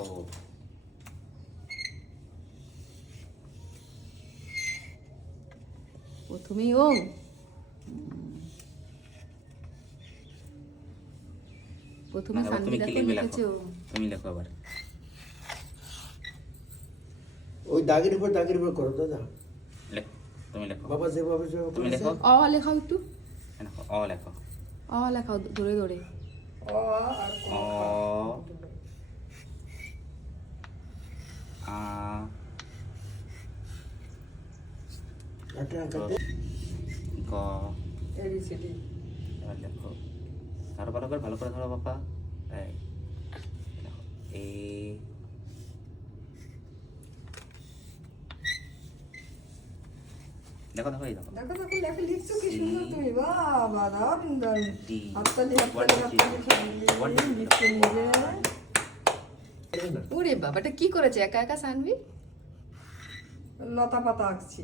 লেখো। প্রথমেই ওম। প্রথমে এবার সানভি তুমি কি দেখো লিখবে লিখেছে লেখো। ওম। তুমি লেখো আবার। ওই দাগের উপর করো দাদা। লেখো, তুমি লেখো। বাবা যেভাবে তুমি লেখো। অ লেখাও একটু। লেখো, অ লেখো। অ লেখাও ধরে ধরে। অ আর ক। অ আ একটা আঁকাতে গ। এবিসিডি। এবার লেখো। ধরো ভালো করে, ভালো করে ধরো বাবা। এই লেখো, এ। দেখো দেখো, এই দেখো। দেখো দেখো লেখা লিখছো কি সুন্দর তুমি, বাবা দারুণ দারুণ। ডি। হাততালি One, হাততালি two, হাততালি one, সবাই two, লিখছে নিজে। ওরে বাবাটা কি করেছে একা একা সানভি? লতা পাতা আঁকছি।